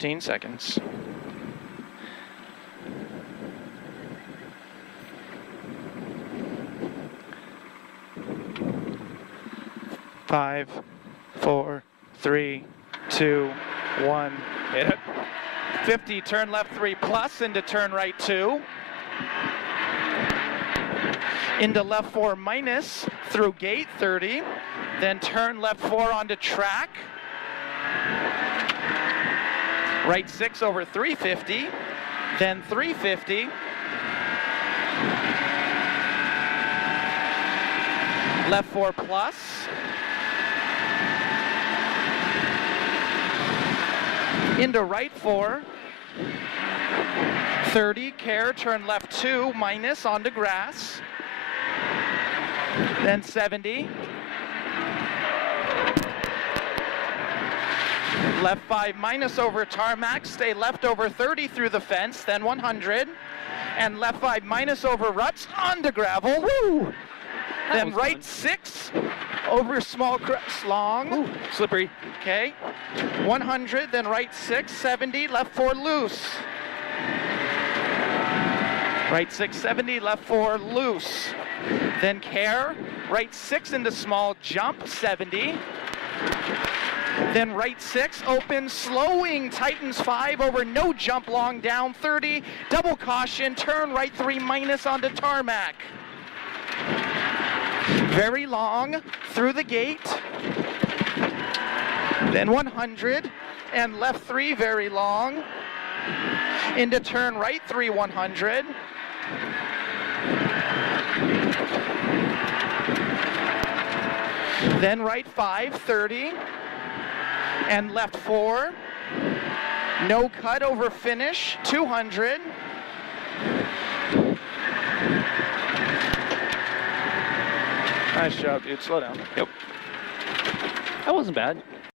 15 seconds. 5, 4, 3, 2, 1. Hit it. 50, turn left 3 plus into turn right 2. Into left 4 minus through gate 30. Then turn left 4 onto track. Right 6 over 350. Then 350. Left 4 plus. Into right 4. 30, care, turn left 2, minus onto grass. Then 70. Left 5 minus over tarmac, stay left over 30 through the fence, then 100. And left 5 minus over ruts onto gravel. Woo! Then right fun. 6 over small crest long. Ooh, slippery. Okay. 100, then right 6, 70, left 4 loose. Right 6, 70, left 4 loose. Then care, right 6 into small jump, 70. Then right 6, open, slowing, tightens 5 over no jump long down 30. Double caution, turn right 3 minus onto tarmac. Very long through the gate. Then 100 and left 3 very long. Into turn right 3 100. Then right 5 30. And left 4. No cut over finish 200. Nice job, dude. Slow down. Yep. That wasn't bad.